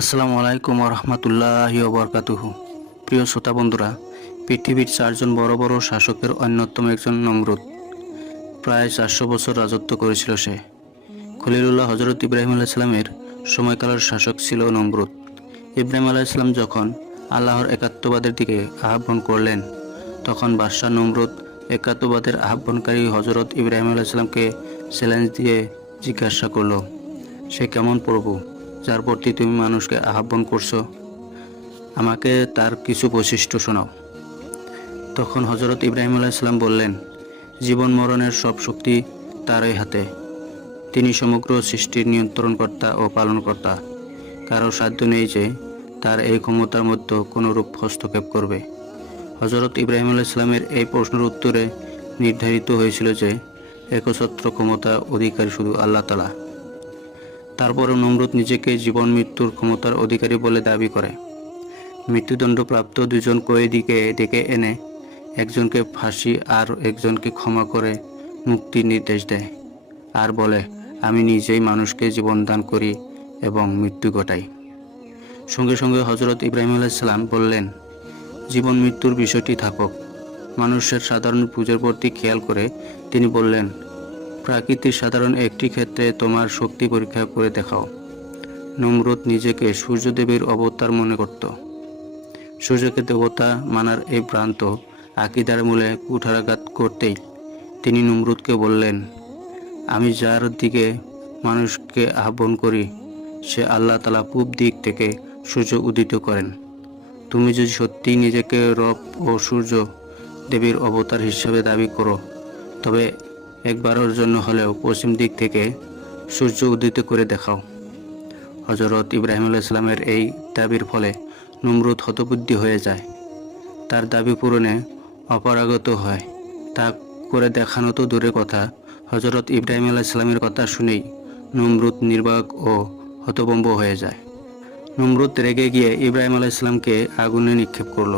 আসসালামু আলাইকুম রহমতুল্লাহি ওবরকাতুহু। প্রিয় শ্রোতা বন্ধুরা, পৃথিবীর 4জন বড় বড় শাসকের অন্যতম একজন নমরুদ। প্রায় 400 বছর রাজত্ব করেছিল সে। খলিলুল্লাহ হজরত ইব্রাহিম আলাইহিসসালামের সময়কালের শাসক ছিল নমরুদ। ইব্রাহিম আলাইহিসসালাম যখন আল্লাহর একাত্মবাদের দিকে আহ্বান করলেন, তখন বাদশাহ নমরুদ একাত্মবাদের আহ্বানকারী হজরত ইব্রাহিম আলাইহিসসালামকে চ্যালেঞ্জ দিয়ে জিজ্ঞাসা করল, সে কেমন প্রভু যার প্রতি তুমি মানুষকে আহ্বান করছো? আমাকে তার কিছু বৈশিষ্ট্য শোনাও। তখন হজরত ইব্রাহিম আলাইহিসসালাম বললেন, জীবন মরণের সব শক্তি তারই হাতে। তিনি সমগ্র সৃষ্টির নিয়ন্ত্রণকর্তা ও পালনকর্তা। কারো সাধ্য নেই যে তার এই ক্ষমতার মধ্যে কোনোরূপ হস্তক্ষেপ করবে। হজরত ইব্রাহিম আলাইহিসসালামের এই প্রশ্নের উত্তরে নির্ধারিত হয়েছিল যে একচ্ছত্র ক্ষমতা অধিকারী শুধু আল্লাহ তাআলা। তারপরও নমরুদ নিজেকে জীবন মৃত্যুর ক্ষমতার অধিকারী বলে দাবি করে। মৃত্যুদণ্ডপ্রাপ্ত দুজন কয়েদিকে ডেকে এনে একজনকে ফাঁসি আর একজনকে ক্ষমা করে মুক্তির নির্দেশ দেয়, আর বলে, আমি নিজেই মানুষকে জীবন দান করি এবং মৃত্যু ঘটাই। সঙ্গে সঙ্গে হজরত ইব্রাহিম আলাইহিসসালাম বললেন, জীবন মৃত্যুর বিষয়টি থাকুক, মানুষের সাধারণ পুজোর প্রতি খেয়াল করে তিনি বললেন, প্রকৃতির সাধারণ একটি ক্ষেত্রে তোমার শক্তি পরীক্ষা করে দেখাও। নমরুদ নিজেকে সূর্যদেবের অবতার মনে করত। সূর্যকে দেবতা মানার এই ভ্রান্ত আকীদার মূলে কুঠারাঘাত করতেই তিনি নমরুদকে বললেন, আমি যার দিকে মানুষকে আহ্বান করি সে আল্লাহ তাআলা পূব দিক থেকে সূর্য উদিত করেন। তুমি যদি সত্যিই নিজেকে রব ও সূর্য দেবীর অবতার হিসেবে দাবি করো, তবে একবারের জন্য হলেও পশ্চিম দিক থেকে সূর্য উদিত করে দেখাও। হজরত ইব্রাহিম আলাইহিসসালামের এই দাবির ফলে নমরুদ হতবুদ্ধি হয়ে যায়। তার দাবি পূরণে অপারগত হয়। তা করে দেখানো তো দূরের কথা, হজরত ইব্রাহিম আলাইহিসসালামের কথা শুনেই নমরুদ নির্বাক ও হতভম্ব হয়ে যায়। নমরুদ রেগে গিয়ে ইব্রাহিম আলাইহিসসালামকে আগুনে নিক্ষেপ করল।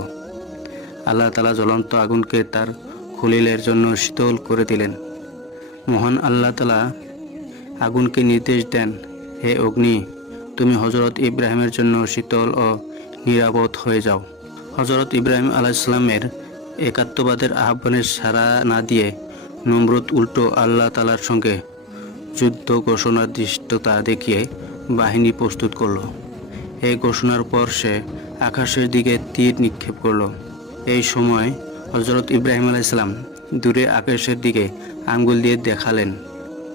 আল্লাহ তাআলা জ্বলন্ত আগুনকে তার খলিলের জন্য শীতল করে দিলেন। মহান আল্লাহ তাআলা আগুনকে নির্দেশ দেন, হে অগ্নি, তুমি হজরত ইব্রাহিমের জন্য শীতল ও নিরাপদ হয়ে যাও। হজরত ইব্রাহিম আলাইহিসসালামের একাত্মবাদের আহ্বানের সাড়া না দিয়ে নমরুদ উল্টো আল্লাহ তাআলার সঙ্গে যুদ্ধ ঘোষণার দৃষ্টতা দেখিয়ে বাহিনী প্রস্তুত করল। এই ঘোষণার পর সে আকাশের দিকে তীর নিক্ষেপ করল। এই সময় হজরত ইব্রাহিম আলাইহিসসালাম দূরে আকাশের দিকে আঙ্গুল দিয়ে দেখালেন।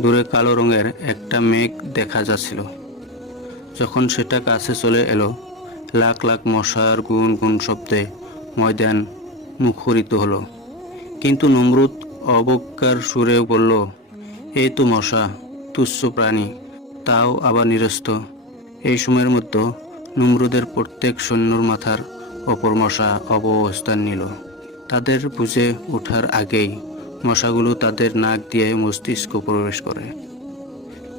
দূরে কালো রঙের একটা মেঘ দেখা যাচ্ছিল। যখন সেটা কাছে চলে এলো, লাখ লাখ মশার গুন গুন শব্দে ময়দান মুখরিত হলো। কিন্তু নমরুদ অবজ্ঞার সুরে বলল, এই তো মশা, তুচ্ছ প্রাণী, তাও আবার নিরস্ত। এই সময়ের মধ্যে নমরুদের প্রত্যেক সৈন্যর মাথার ওপর মশা অবস্থান নিল। তাদের বুঝে ওঠার আগেই মশাগুলো তাদের নাক দিয়ে মস্তিষ্ক প্রবেশ করে,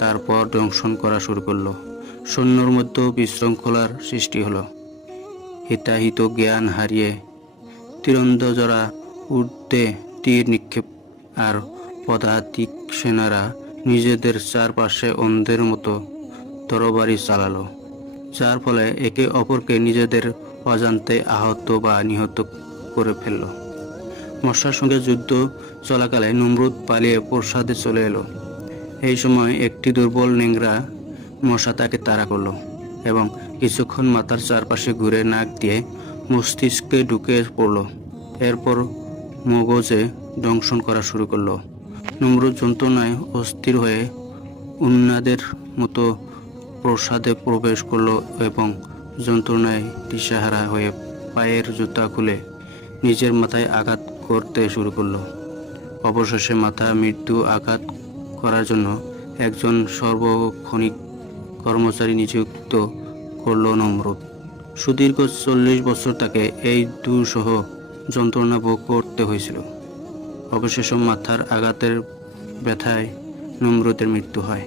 তারপর দংশন করা শুরু করলো। সৈন্যর মধ্যে বিশৃঙ্খলার সৃষ্টি হলো। হিতাহিত জ্ঞান হারিয়ে তীরন্দাজরা ঊর্ধ্বে তীর নিক্ষেপ আর পদাতিক সেনারা নিজেদের চারপাশে অন্ধের মতো তরবারি চালালো, যার ফলে একে অপরকে নিজেদের অজান্তে আহত বা নিহত করে ফেলল। মশার সঙ্গে যুদ্ধ চলাকালে নমরুদ পালিয়ে প্রাসাদে চলে এলো। এই সময় একটি দুর্বল নেংরা মশা তাকে তাড়া করলো এবং কিছুক্ষণ মাথার চারপাশে ঘুরে নাক দিয়ে মস্তিষ্কে ঢুকে পড়ল। এরপর মগজে দংশন করা শুরু করলো। নমরুদ যন্ত্রণায় অস্থির হয়ে উন্মাদের মতো প্রাসাদে প্রবেশ করলো এবং যন্ত্রণায় দিশাহারা হয়ে পায়ের জুতা খুলে নিজের মাথায় আঘাত করতে শুরু করলো। অবশেষে মাথা মৃত্যু আঘাত করার জন্য একজন সর্বক্ষণিক কর্মচারী নিযুক্ত করল নমরুদ। সুদীর্ঘ 40 বছর তাকে এই দুঃসহ যন্ত্রণা ভোগ করতে হয়েছিল। অবশেষে মাথার আঘাতের ব্যথায় নমরুদের মৃত্যু হয়।